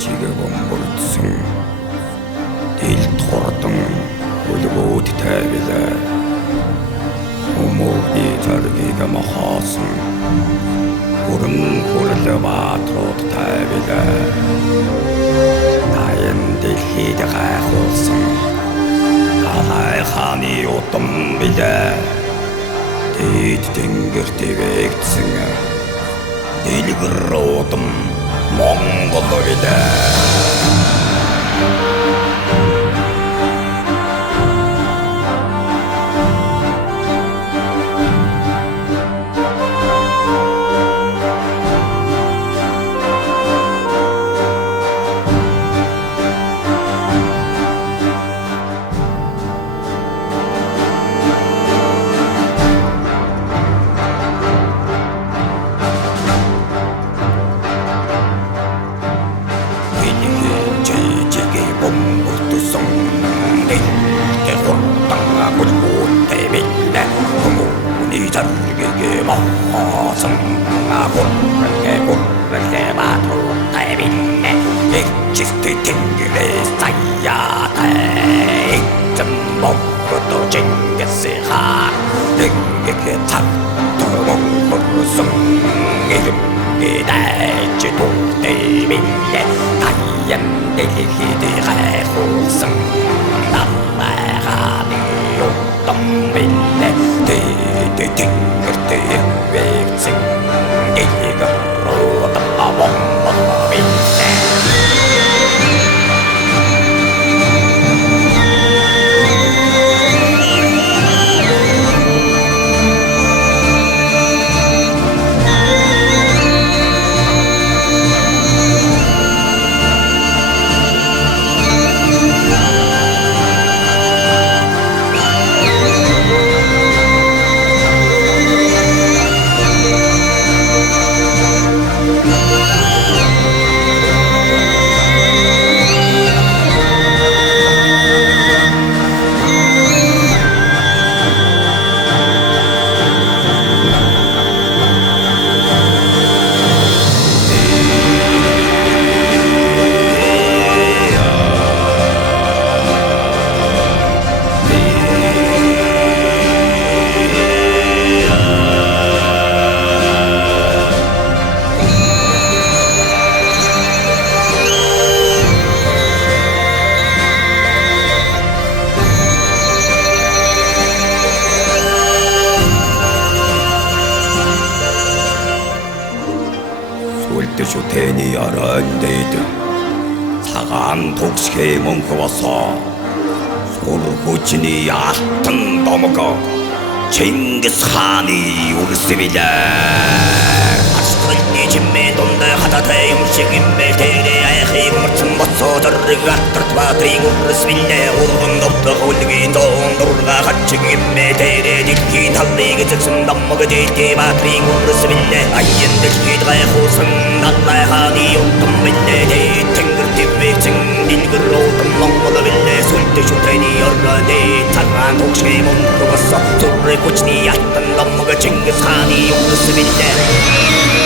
чигээ бомбордсон дэлд хурдан өлгөөд тавилаа. Хүмүүний царгийг махасан хүрэн хүрлэ баатрууд тавилаа. Таян дэлхийд гайхуулсан Ахай хааны удам билээ. Дэд тэнгэрт ивэгдсэн дэлгэр удам Монгол билээ. Заргигээ махасан агуулгээ баатуу тайвинне эгчтэй тэнгэрээ саяатай замбогто чингэсха эггээ цаг томорсон эдэмгээд тутэвинне таян дэлхийдээ хайхуулсан намайгааны утамбинне тэнгэртэй вэгцэн дэлхийгээр руудам авамбинне Тэний аран дэйд цагаан төгсгөө мөнх босоо сур хүчний алтан домго Чингис хааны үрсвилээ Астралны чимээ дундаа хататай юм шиг иммэлтэрээ айхыг мөрцөн боцоо дөррэг атарт баатрыг үрсвилээ урган довтох үлгийн дондурга хатчиг иммэлтэрээ дэлхийн талыг эзэлсэн даммаг дээлтэй баатрыг үрсвилээ аян дэлхийд гайхуулсан Аллай хааны утам билээ тэнгэрт ивэгцэн дэлгэр руудам Монгол билээ сүлдэ шүтэний органы цагаан төгсгөө мөнх босоо Хүчний ятан даммаг Чингис хааны үрсвилээ